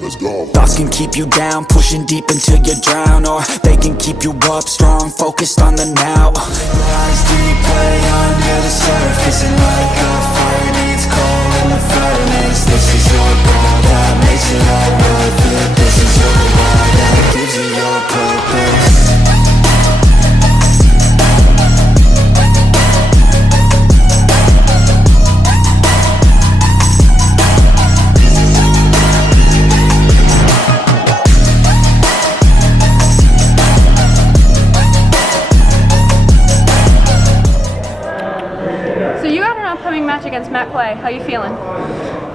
let's go. Thoughts can keep you down, pushing deep until you drown, or they can keep you up strong, focused on the now. Lies deep way under the surface, and like a fire needs coal in the furnace. This is your goal that makes it all worth it. This is your why that gives you your purpose. Match against Quay. How you feeling?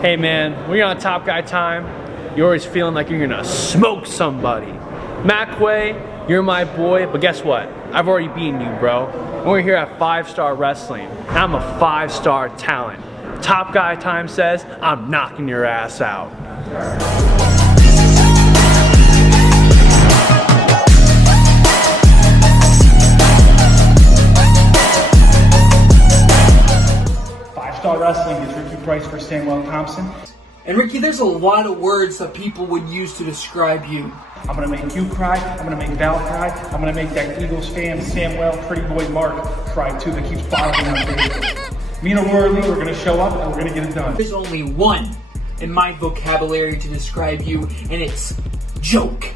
Hey man, we're on Top Guy time. You're always feeling like you're gonna smoke somebody. Quay, you're my boy, but guess what? I've already beaten you, bro. We're here at 5-Star Wrestling, and I'm a 5-star talent. Top Guy time says I'm knocking your ass out. Star Wrestling is Ricky Pryce for Samwell Thompson. And Ricky, there's a lot of words that people would use to describe you. I'm gonna make you cry, I'm gonna make Val cry, I'm gonna make that Eagles fan, Samwell, pretty boy Mark, cry too, that keeps bothering on Facebook. Me and Aurora Lee, we're gonna show up and we're gonna get it done. There's only one in my vocabulary to describe you, and it's joke.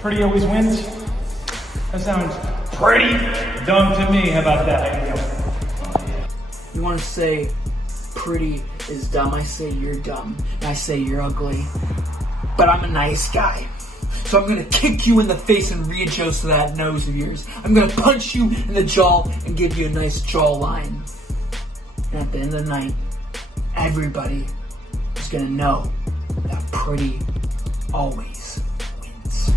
Pretty always wins? That sounds pretty dumb to me. How about that? You want to say pretty is dumb, I say you're dumb, and I say you're ugly. But I'm a nice guy. So I'm going to kick you in the face and readjust that nose of yours. I'm going to punch you in the jaw and give you a nice jawline. And at the end of the night, everybody is going to know that pretty always wins.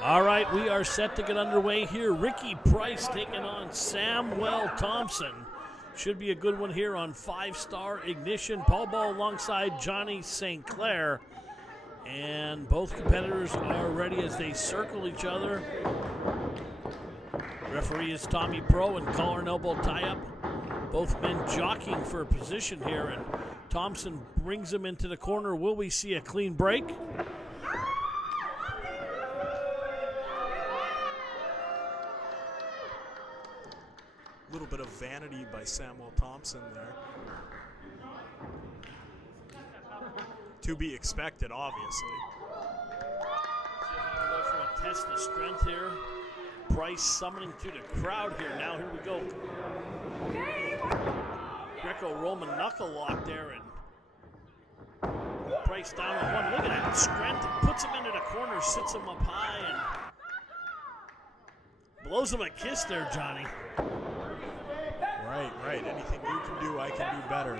All right, we are set to get underway here. Ricky Pryce taking on Samwell Thompson. Should be a good one here on 5-Star Ignition. Paul Ball alongside Johnny St. Clair. And both competitors are ready as they circle each other. Referee is Tommy Pro and collar and elbow tie-up. Both men jockeying for a position here, and Thompson brings him into the corner. Will we see a clean break? A little bit of vanity by Samwell Thompson there. To be expected, obviously. Go for a test of strength here. Pryce summoning through the crowd here. Now here we go. Greco-Roman knuckle lock there, and Pryce down on one. Look at that strength. Puts him into the corner, sits him up high, and blows him a kiss there, Johnny. Right. Anything you can do, I can do better.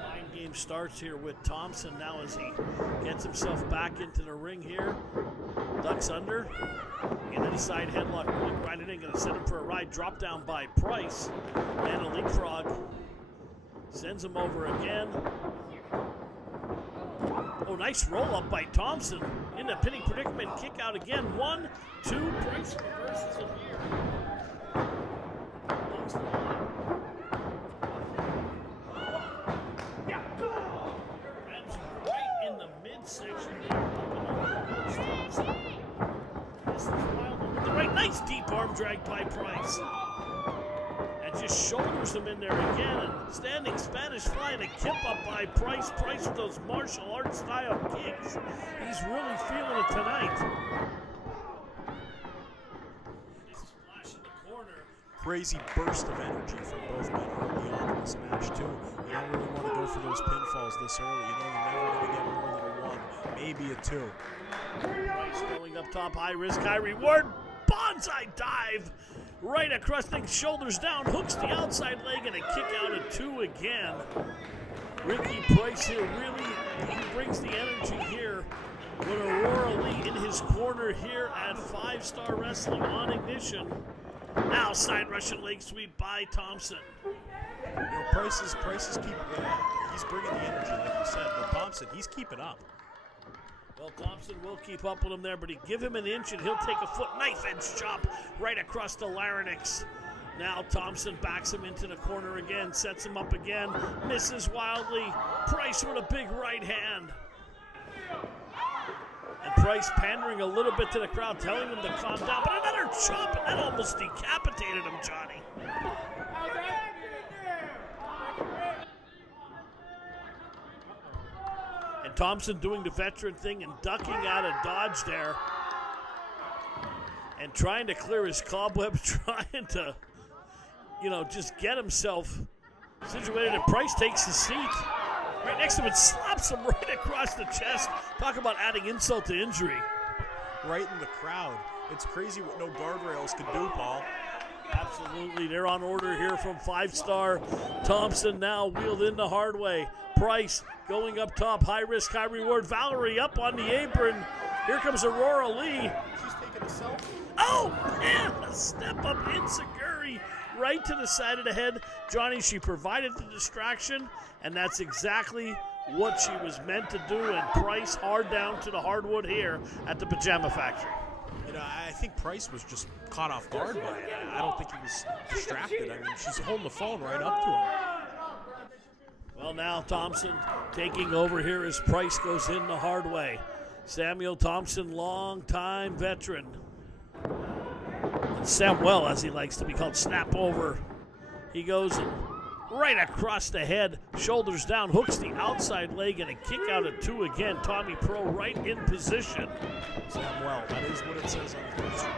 Mind game starts here with Thompson now as he gets himself back into the ring here. Ducks under. Into the side headlock, really grinding in. Going to send him for a ride. Drop down by Pryce. And a leapfrog. Sends him over again. Oh, nice roll up by Thompson. In the pinning predicament. Kick out again. 1, 2. Pryce reverses it here. Looks right in the midsection here. This is wild. With the right, nice deep arm drag by Pryce. And just shoulders him in there again. And standing Spanish fly and a kip up by Pryce. Pryce with those martial arts style kicks. He's really feeling it tonight. Splash in the corner. Crazy burst of energy from both men early on in this match, too. You don't really want to go for those pinfalls this early. You know you're never going to get more than a 1, maybe a 2. Pryce going up top, high risk, high reward. Bonsai dive right across, things shoulders down, hooks the outside leg, and a kick out at 2 again. Ricky Pryce here really, he brings the energy here. With Aurora Lee in his corner here at 5 Star Wrestling on Ignition. Now side Russian leg sweep by Thompson. You know, Pryce is he's bringing the energy, like you said. But Thompson, he's keeping up. Well, Thompson will keep up with him there, but he give him an inch and he'll take a foot knife edge chop right across the larynx. Now Thompson backs him into the corner again, sets him up again, misses wildly. Pryce with a big right hand. And Pryce pandering a little bit to the crowd, telling him to calm down, but another chop, and that almost decapitated him, Johnny. And Thompson doing the veteran thing and ducking out of dodge there. And trying to clear his cobweb, trying to, just get himself situated. And Pryce takes the seat right next to him and slaps him right across the chest. Talk about adding insult to injury. Right in the crowd. It's crazy what no guardrails can do, Paul. Absolutely. They're on order here from 5 Star. Thompson now wheeled in the hard way. Pryce going up top. High risk, high reward. Valerie up on the apron. Here comes Aurora Lee. She's taking a selfie. Oh, man, a step up Insecurity right to the side of the head. Johnny, she provided the distraction, and that's exactly what she was meant to do. And Pryce hard down to the hardwood here at the Pajama Factory. I think Pryce was just caught off guard by it. I don't think he was distracted. I mean, she's holding the phone right up to him. Well, now Thompson taking over here as Pryce goes in the hard way. Samuel Thompson, long-time veteran. And Samwell, as he likes to be called, snap over. He goes right across the head, shoulders down, hooks the outside leg, and a kick out of 2 again. Tommy Pro right in position. Samwell, that is what it says on the poster.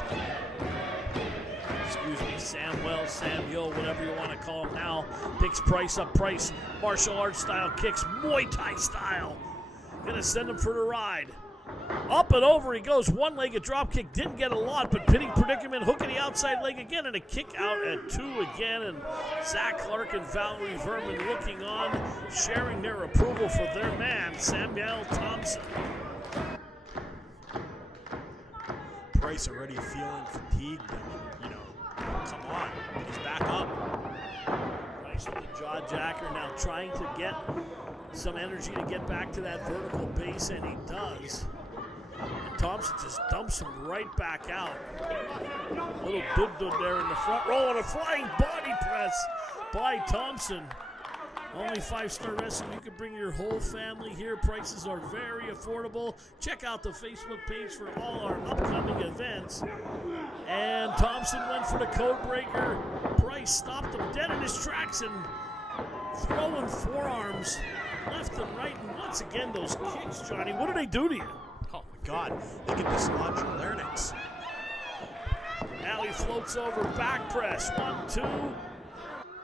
Excuse me, Samwell, Samuel, whatever you want to call him now, picks Pryce up. Pryce, martial arts style kicks, Muay Thai style. Gonna send him for the ride. Up and over he goes, one-legged drop kick, didn't get a lot, but pinning predicament, hooking the outside leg again, and a kick out at 2 again, and Zach Clark and Valerie Verman looking on, sharing their approval for their man, Samuel Thompson. Pryce already feeling fatigued. I mean, come on, he's back up. Pryce with the jaw jacker now trying to get some energy to get back to that vertical base, and he does. And Thompson just dumps him right back out. Little dud there in the front row and a flying body press by Thompson. Only 5 Star Wrestling. You can bring your whole family here. Prices are very affordable. Check out the Facebook page for all our upcoming events. And Thompson went for the code breaker. Pryce stopped him dead in his tracks and throwing forearms left and right. And once again, those kicks, Johnny, what do they do to you? Oh my God, they can dislodge your larynx. Now he floats over, back press, 1, 2.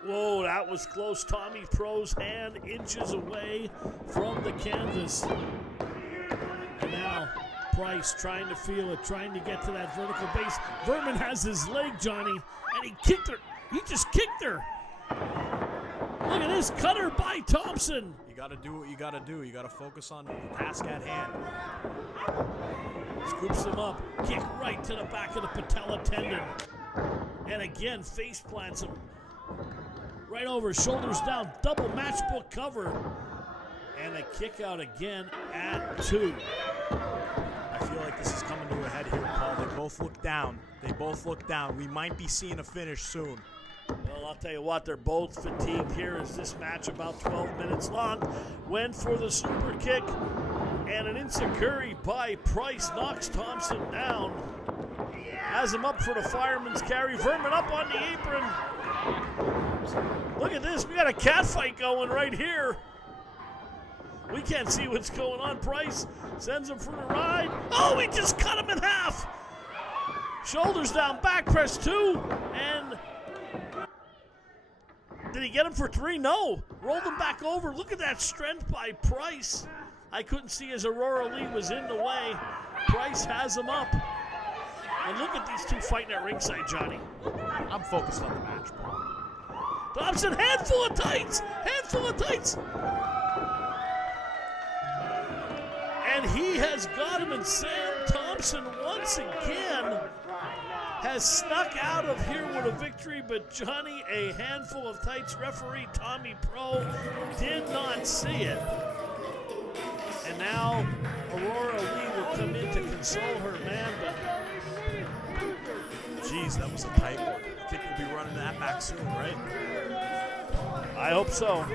Whoa, that was close. Tommy Pro's hand inches away from the canvas. And now Pryce trying to feel it, trying to get to that vertical base. Verman has his leg, Johnny, and he kicked her. He just kicked her. Look at this cutter by Thompson. You got to do what you got to do. You got to focus on the task at hand. Scoops him up, kick right to the back of the patella tendon. And again, face plants him. Right over, shoulders down, double matchbook cover. And a kick out again at 2. I feel like this is coming to a head here, Paul. They both look down. We might be seeing a finish soon. Well, I'll tell you what, they're both fatigued here as this match, about 12 minutes long, went for the super kick. And an insecurity by Pryce knocks Thompson down. Has him up for the fireman's carry. Verman up on the apron. Look at this. We got a cat fight going right here. We can't see what's going on. Pryce sends him for the ride. Oh, he just cut him in half. Shoulders down, back press 2. And did he get him for 3? No. Rolled him back over. Look at that strength by Pryce. I couldn't see as Aurora Lee was in the way. Pryce has him up. And look at these two fighting at ringside, Johnny. I'm focused on the match, Paul. Thompson, handful of tights. And he has got him, and Sam Thompson Thompson once again has snuck out of here with a victory, but Johnny, a handful of tights referee Tommy Pro, did not see it. And now Aurora Lee will come in to console her man, but Geez, that was a tight one. I think we'll be running that back soon, right? I hope so.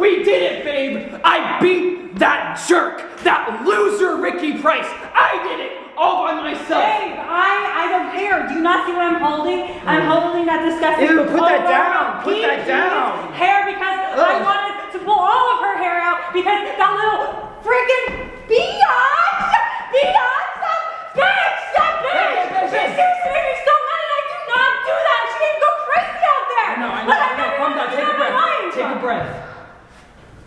We did it, babe! I beat that jerk! That loser Ricky Pryce! I did it! All by myself! Babe, I don't care. Do you not see what I'm holding? I'm holding that disgusting Ew, put that down. Put pink that down. hair because I wanted to pull all of her hair out because that little freaking bitch! That bitch! She seriously made me so mad and I do not do that! She didn't go crazy out there! I know. Calm down. Take a breath. Take a breath.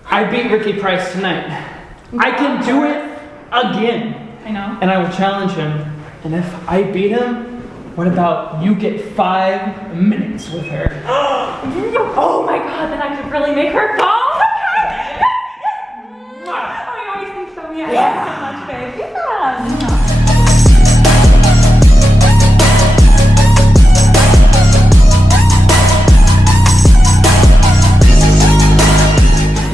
I beat Ricky Pryce tonight. I can do it again. I know. And I will challenge him. And if I beat him, what about you get 5 minutes with her? Oh my god, then I could really make her fall! I always think so. Yeah. Thank you so much, babe. Yeah.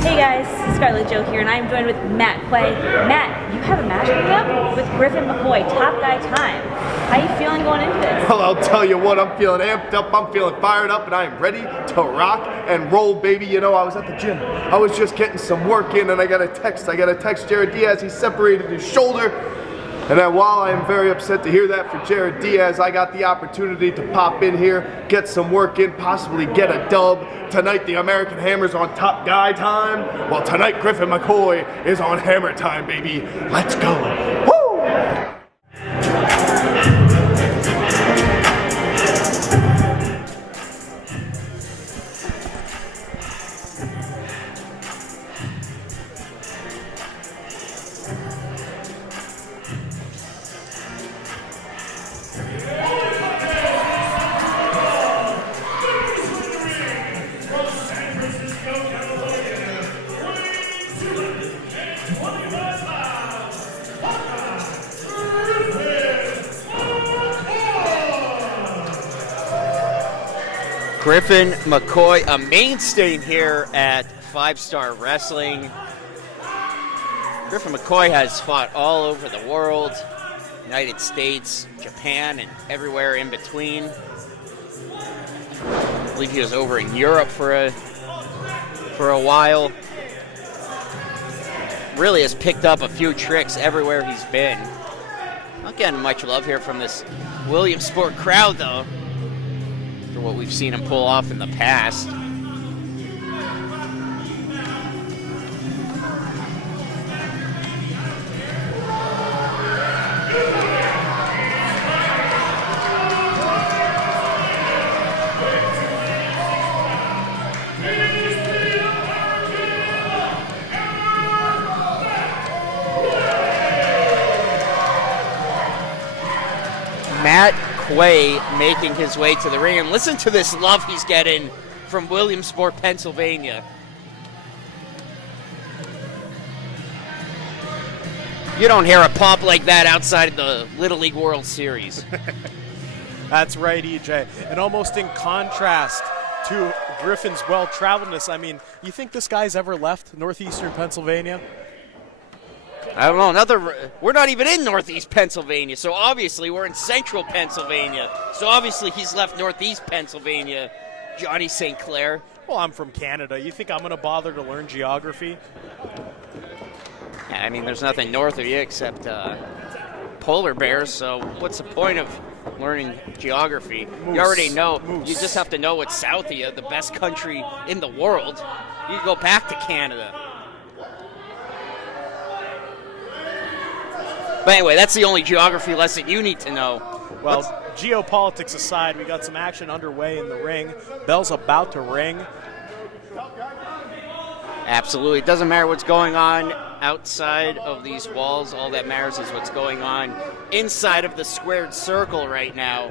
Hey guys, Scarlett Joe here, and I'm joined with Matt Quay. Matt, you have a match coming up with Griffin McCoy, Top Guy Time. How you feeling going into this? Well, I'll tell you what, I'm feeling amped up, I'm feeling fired up, and I am ready to rock and roll, baby. You know, I was at the gym. I was just getting some work in, and I got a text Jared Diaz. He separated his shoulder. And then while I am very upset to hear that for Jared Diaz, I got the opportunity to pop in here, get some work in, possibly get a dub. Tonight the American Hammer's on Top Guy Time. Well, tonight Griffin McCoy is on Hammer Time, baby. Let's go. Woo! Griffin McCoy, a mainstay here at 5-Star Wrestling. Griffin McCoy has fought all over the world, United States, Japan, and everywhere in between. I believe he was over in Europe for a while. Really has picked up a few tricks everywhere he's been. Not getting much love here from this Williamsport crowd, though, for what we've seen him pull off in the past. Matt Quay making his way to the ring, and listen to this love he's getting from Williamsport, Pennsylvania. You don't hear a pop like that outside of the Little League World Series. That's right, EJ. And almost in contrast to Griffin's well-traveledness, I mean, you think this guy's ever left northeastern Pennsylvania? I don't know. We're not even in northeast Pennsylvania, so obviously we're in central Pennsylvania. So obviously he's left northeast Pennsylvania, Johnny St. Clair. Well, I'm from Canada. You think I'm going to bother to learn geography? I mean, there's nothing north of you except polar bears, so what's the point of learning geography? Moose. You already know. Moose. You just have to know what's south of you, the best country in the world. You can go back to Canada. But anyway, that's the only geography lesson you need to know. Well, geopolitics aside, we got some action underway in the ring. Bell's about to ring. Absolutely. It doesn't matter what's going on outside of these walls. All that matters is what's going on inside of the squared circle right now.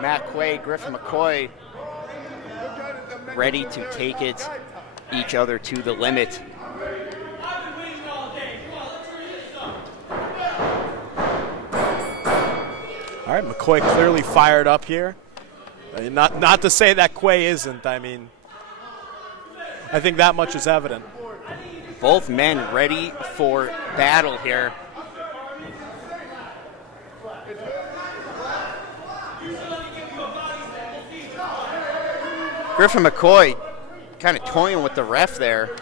Matt Quay, Griffin McCoy, ready to take it each other to the limit. All right, McCoy clearly fired up here. Not to say that Quay isn't. I mean, I think that much is evident. Both men ready for battle here. Griffin McCoy kind of toying with the ref there.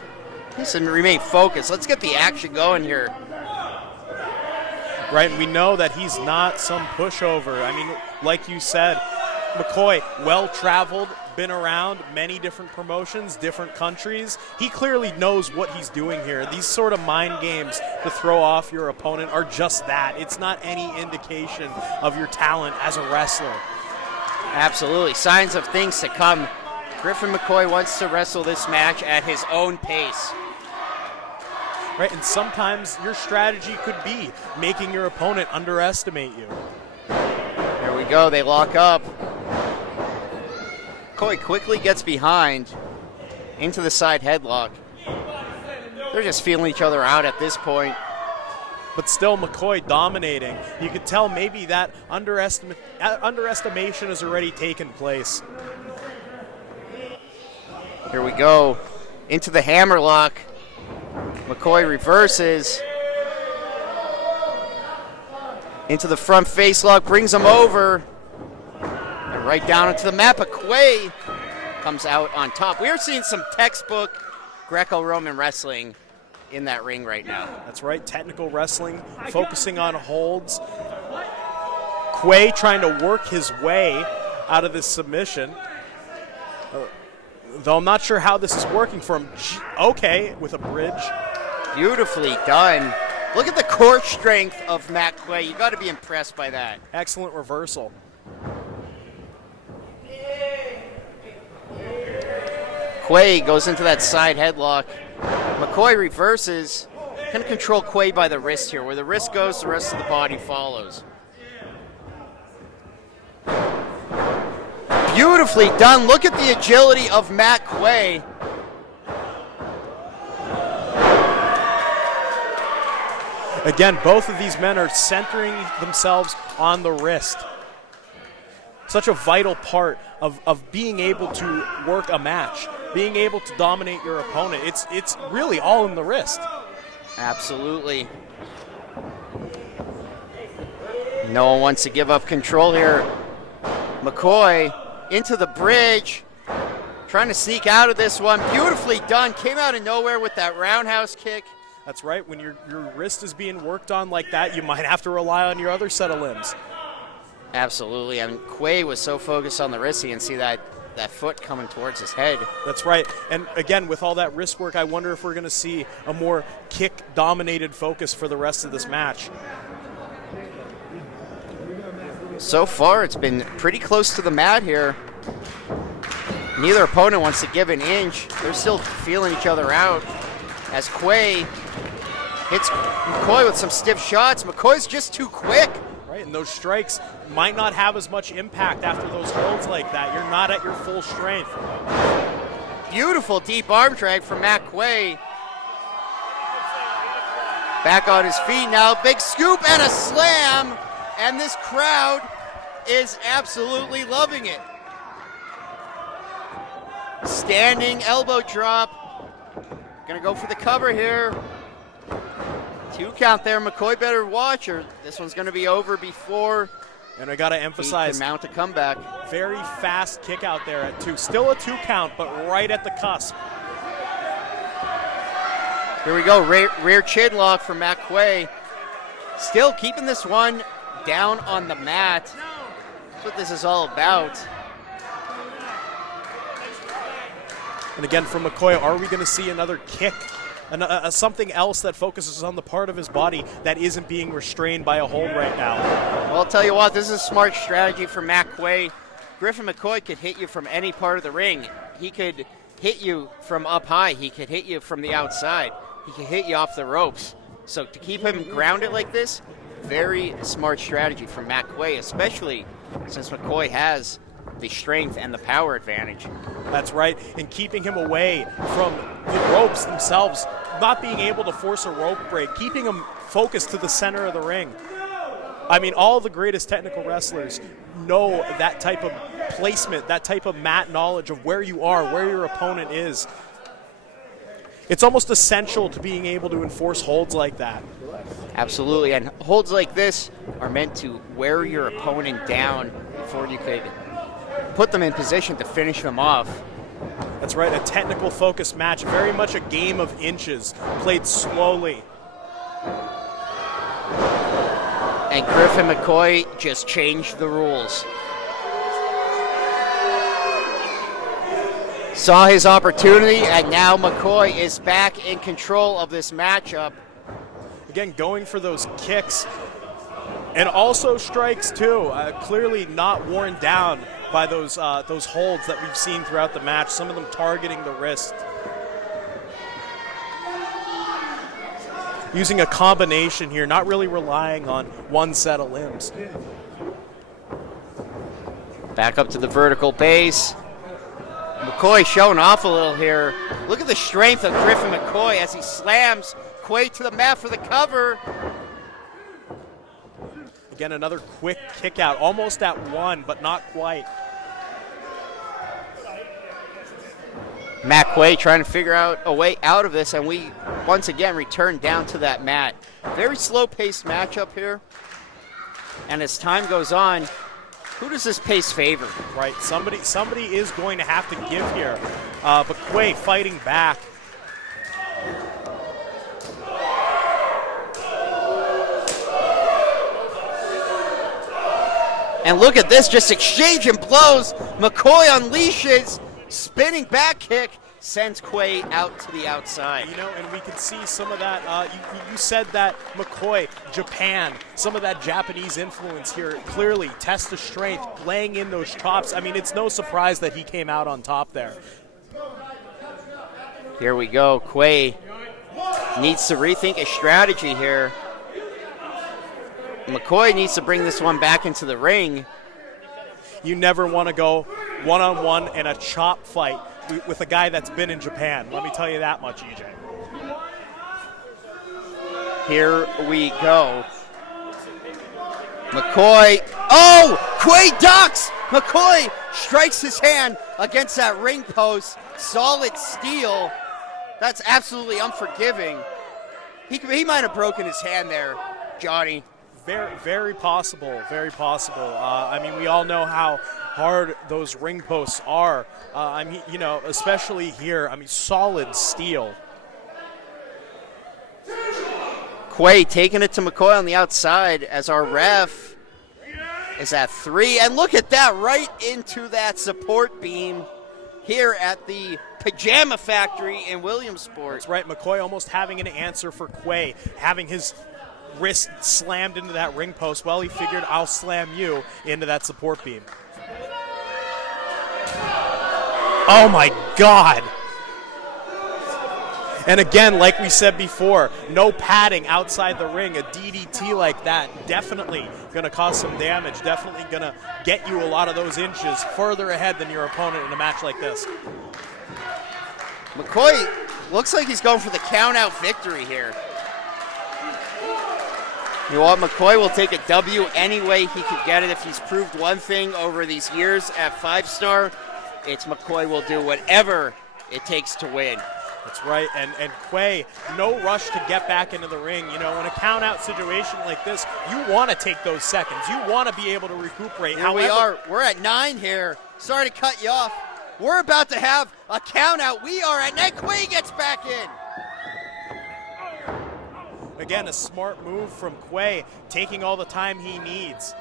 He needs to remain focused. Let's get the action going here. Right, and we know that he's not some pushover. I mean, like you said, McCoy, well-traveled, been around many different promotions, different countries. He clearly knows what he's doing here. These sort of mind games to throw off your opponent are just that. It's not any indication of your talent as a wrestler. Absolutely. Signs of things to come. Griffin McCoy wants to wrestle this match at his own pace. Right, and sometimes your strategy could be making your opponent underestimate you. Here we go, they lock up. McCoy quickly gets behind into the side headlock. They're just feeling each other out at this point. But still McCoy dominating. You could tell maybe that underestimation has already taken place. Here we go, into the hammerlock. McCoy reverses into the front face lock, brings him over, and right down into the mat. But Quay comes out on top. We are seeing some textbook Greco-Roman wrestling in that ring right now. That's right, technical wrestling, focusing on holds. Quay trying to work his way out of this submission. Though I'm not sure how this is working for him. Okay, with a bridge. Beautifully done. Look at the core strength of Matt Quay. You got to be impressed by that. Excellent reversal. Quay goes into that side headlock. McCoy reverses. Can control Quay by the wrist here. Where the wrist goes, the rest of the body follows. Beautifully done. Look at the agility of Matt Quay. Again, both of these men are centering themselves on the wrist. Such a vital part of being able to work a match, being able to dominate your opponent. It's really all in the wrist. Absolutely. No one wants to give up control here. McCoy into the bridge, trying to sneak out of this one. Beautifully done. Came out of nowhere with that roundhouse kick. That's right. When your wrist is being worked on like that, you might have to rely on your other set of limbs. Absolutely. I mean, Quay was so focused on the wrist, he didn't see that foot coming towards his head. That's right. And again, with all that wrist work, I wonder if we're going to see a more kick-dominated focus for the rest of this match. So far, it's been pretty close to the mat here. Neither opponent wants to give an inch. They're still feeling each other out. As Quay hits McCoy with some stiff shots. McCoy's just too quick. Right, and those strikes might not have as much impact after those holds like that. You're not at your full strength. Beautiful deep arm drag from Matt Quay. Back on his feet now. Big scoop and a slam. And this crowd is absolutely loving it. Standing elbow drop. Gonna go for the cover here. 2 count there. McCoy better watch, or this one's gonna be over before. And I gotta emphasize, he can mount a comeback. Very fast kick out there at 2. Still a 2 count, but right at the cusp. Here we go. Rear chin lock from Matt Quay. Still keeping this one down on the mat. That's what this is all about. And again, from McCoy, are we going to see another kick something else that focuses on the part of his body that isn't being restrained by a hold right now. Well, I'll tell you what, this is a smart strategy from Quay. Griffin McCoy could hit you from any part of the ring. He could hit you from up high. He could hit you from the outside. He could hit you off the ropes. So to keep him grounded like this, very smart strategy from Quay, especially since McCoy has the strength and the power advantage. That's right, and keeping him away from the ropes themselves, not being able to force a rope break, keeping him focused to the center of the ring. I mean, all the greatest technical wrestlers know that type of placement, that type of mat knowledge of where you are, where your opponent is. It's almost essential to being able to enforce holds like that. Absolutely, and holds like this are meant to wear your opponent down before you could put them in position to finish them off. That's right, a technical focused match, very much a game of inches, played slowly. And Griffin McCoy just changed the rules. Saw his opportunity, and now McCoy is back in control of this matchup. Again, going for those kicks and also strikes too. Clearly not worn down by those holds that we've seen throughout the match, some of them targeting the wrist. Using a combination here, not really relying on one set of limbs. Back up to the vertical base. McCoy showing off a little here. Look at the strength of Griffin McCoy as he slams Quay to the mat for the cover. Again, another quick kick out, almost at one, but not quite. Quay trying to figure out a way out of this, and we once again return down to that mat. Very slow-paced matchup here. And as time goes on, who does this pace favor? Right, somebody is going to have to give here. But Quay fighting back. And look at this, just exchanging blows. McCoy unleashes, spinning back kick, sends Quay out to the outside. You know, and we can see some of that. You said that McCoy, Japan, some of that Japanese influence here. Clearly, test of strength, laying in those chops. I mean, it's no surprise that he came out on top there. Here we go. Quay needs to rethink a strategy here. McCoy needs to bring this one back into the ring. You never want to go one-on-one in a chop fight with a guy that's been in Japan. Let me tell you that much, EJ. Here we go. McCoy. Oh! Quay ducks! McCoy strikes his hand against that ring post. Solid steel. That's absolutely unforgiving. He might have broken his hand there, Johnny. Very, very possible. Very possible. I mean, we all know how hard those ring posts are. I mean, you know, especially here. I mean, solid steel. Quay taking it to McCoy on the outside as our ref is at 3. And look at that, right into that support beam here at the Pajama Factory in Williamsport. That's right. McCoy almost having an answer for Quay, having his wrist slammed into that ring post. Well, he figured, I'll slam you into that support beam. Oh my God. And again, like we said before, no padding outside the ring. A DDT like that definitely going to cause some damage, definitely going to get you a lot of those inches further ahead than your opponent in a match like this. McCoy looks like he's going for the count-out victory here. You know what, McCoy will take a W any way he could get it. If he's proved one thing over these years at 5-star, it's McCoy will do whatever it takes to win. That's right, and Quay, no rush to get back into the ring. You know, in a count-out situation like this, you want to take those seconds. You want to be able to recuperate. Here we are. We're at 9 here. Sorry to cut you off. We're about to have a count-out. We are at 9. Quay gets back in. Again, a smart move from Quay, taking all the time he needs.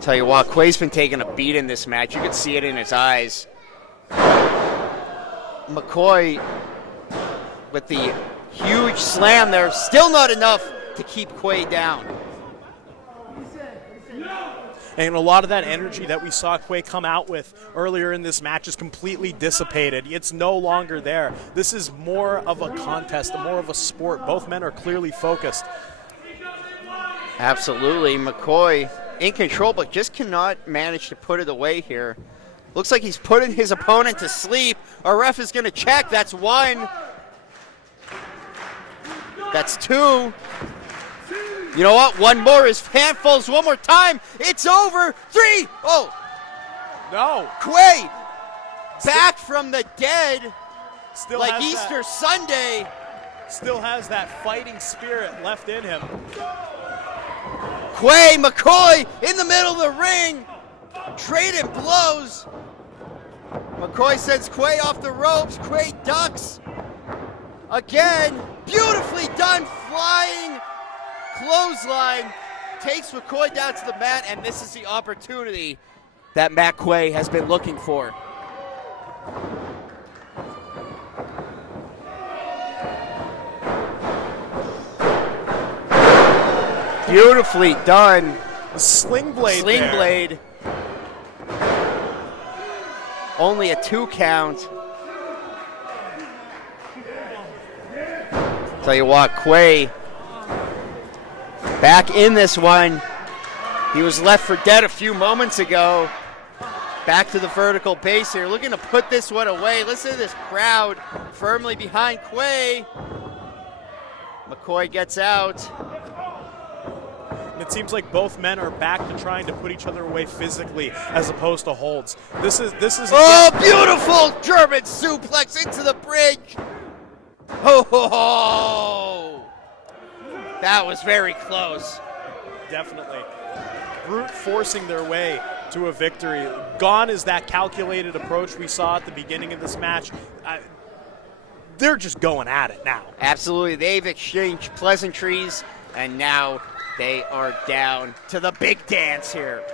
Tell you what, Quay's been taking a beat in this match. You can see it in his eyes. McCoy with the huge slam there. Still not enough to keep Quay down. And a lot of that energy that we saw Quay come out with earlier in this match is completely dissipated. It's no longer there. This is more of a contest, more of a sport. Both men are clearly focused. Absolutely. McCoy in control, but just cannot manage to put it away here. Looks like he's putting his opponent to sleep. Our ref is going to check. That's one. That's two. You know what? One more. His hand falls one more time. It's over. Three. Oh. No. Quay back from the dead Still like has Easter Sunday. Still has that fighting spirit left in him. Quay, McCoy in the middle of the ring. Trading blows. McCoy sends Quay off the ropes. Quay ducks. Again. Beautifully done. Flying clothesline takes McCoy down to the mat, and this is the opportunity that Matt Quay has been looking for. Beautifully done. The sling blade. Sling there. blade. Only a 2 count. Tell you what, Quay back in this one. He was left for dead a few moments ago. Back to the vertical base here, looking to put this one away. Listen to this crowd firmly behind Quay. McCoy gets out. It seems like both men are back to trying to put each other away physically as opposed to holds. This is Oh, beautiful German suplex into the bridge. Ho ho ho! That was very close. Definitely. Brute forcing their way to a victory. Gone is that calculated approach we saw at the beginning of this match. They're just going at it now. Absolutely. They've exchanged pleasantries, and now they are down to the big dance here.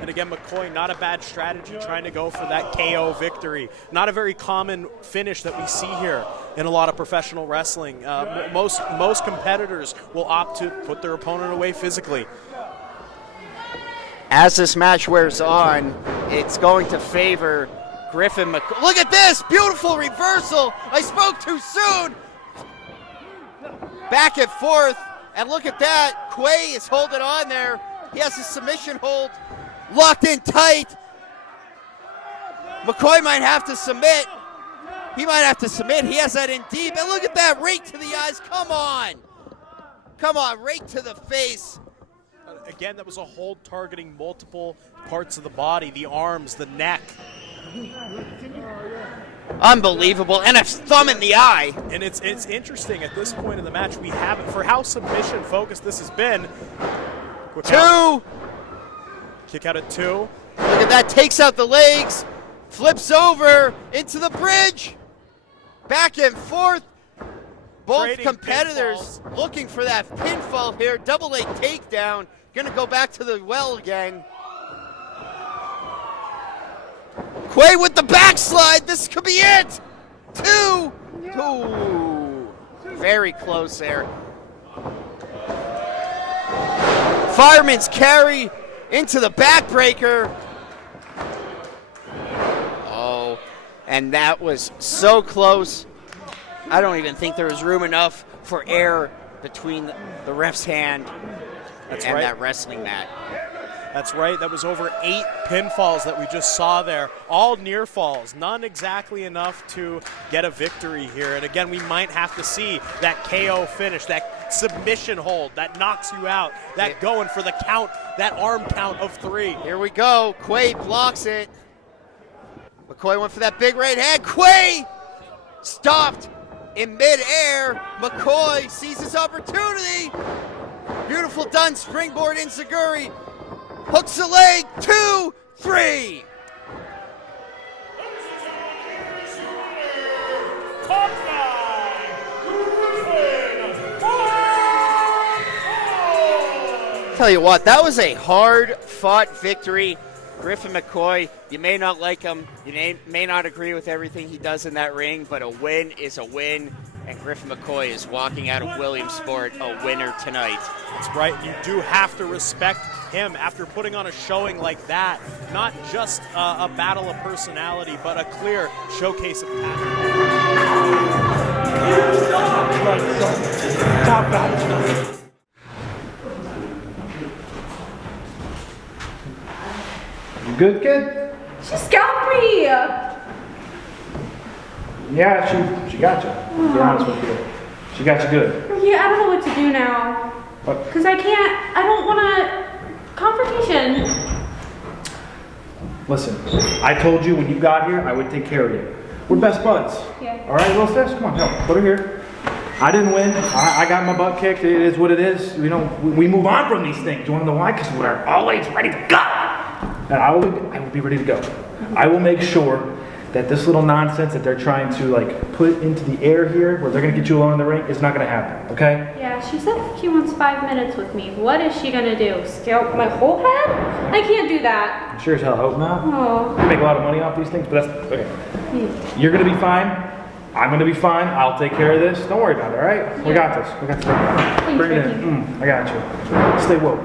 And again, McCoy, not a bad strategy, trying to go for that KO victory. Not a very common finish that we see here in a lot of professional wrestling. Most competitors will opt to put their opponent away physically. As this match wears on, it's going to favor Griffin McCoy. Look at this! Beautiful reversal! I spoke too soon! Back and forth, and look at that. Quay is holding on there. He has a submission hold. Locked in tight. McCoy might have to submit. He might have to submit. He has that in deep. And look at that, right to the eyes. Come on. Come on, right to the face. Again, that was a hold targeting multiple parts of the body, the arms, the neck. Unbelievable. And a thumb in the eye. And it's interesting at this point in the match, we haven't, for how submission focused this has been. Two. Kick out at 2. Look at that, takes out the legs, flips over into the bridge. Back and forth. Both Trading competitors pinfalls. looking for that pinfall here. Double leg takedown. Gonna go back to the well again. Quay with the backslide. This could be it. 2. Very close there. Fireman's carry into the backbreaker. Oh, and that was so close. I don't even think there was room enough for air between the ref's hand and that wrestling mat. That's right. That was over 8 pinfalls that we just saw there. All near falls. None exactly enough to get a victory here. And again, we might have to see that KO finish, that submission hold that knocks you out, that going for the count, that arm count of 3. Here we go. Quay blocks it. McCoy went for that big right hand. Quay stopped in midair. McCoy sees his opportunity. Beautiful done. Springboard enziguri. Hooks the leg. 2, 3. Tell you what, that was a hard-fought victory. Griffin McCoy, you may not like him, you may not agree with everything he does in that ring, but a win is a win, and Griffin McCoy is walking out of Williamsport a winner tonight. That's right. You do have to respect him after putting on a showing like that. Not just a battle of personality, but a clear showcase of talent. Top guy. You good, kid? She scalped me! Yeah, she got you. To be honest with you. She got you good. Yeah, I don't know what to do now. What? Because I don't want a confrontation. Listen, I told you when you got here I would take care of you. We're best buds. Yeah. All right, little sis, come on, help. Put her here. I didn't win. I got my butt kicked. It is what it is. You know, we move on from these things. You want to know why? Because we're always ready to go. And I will be ready to go. I will make sure that this little nonsense that they're trying to like put into the air here, where they're gonna get you alone in the ring, is not gonna happen. Okay? Yeah, she said she wants 5 minutes with me. What is she gonna do? Scalp my whole head? I can't do that. I sure as hell hope not. Oh. You make a lot of money off these things, but that's okay. You're gonna be fine. I'm gonna be fine. I'll take care of this. Don't worry about it. All right? We got this. We got this. Bring it in. I got you. Stay woke.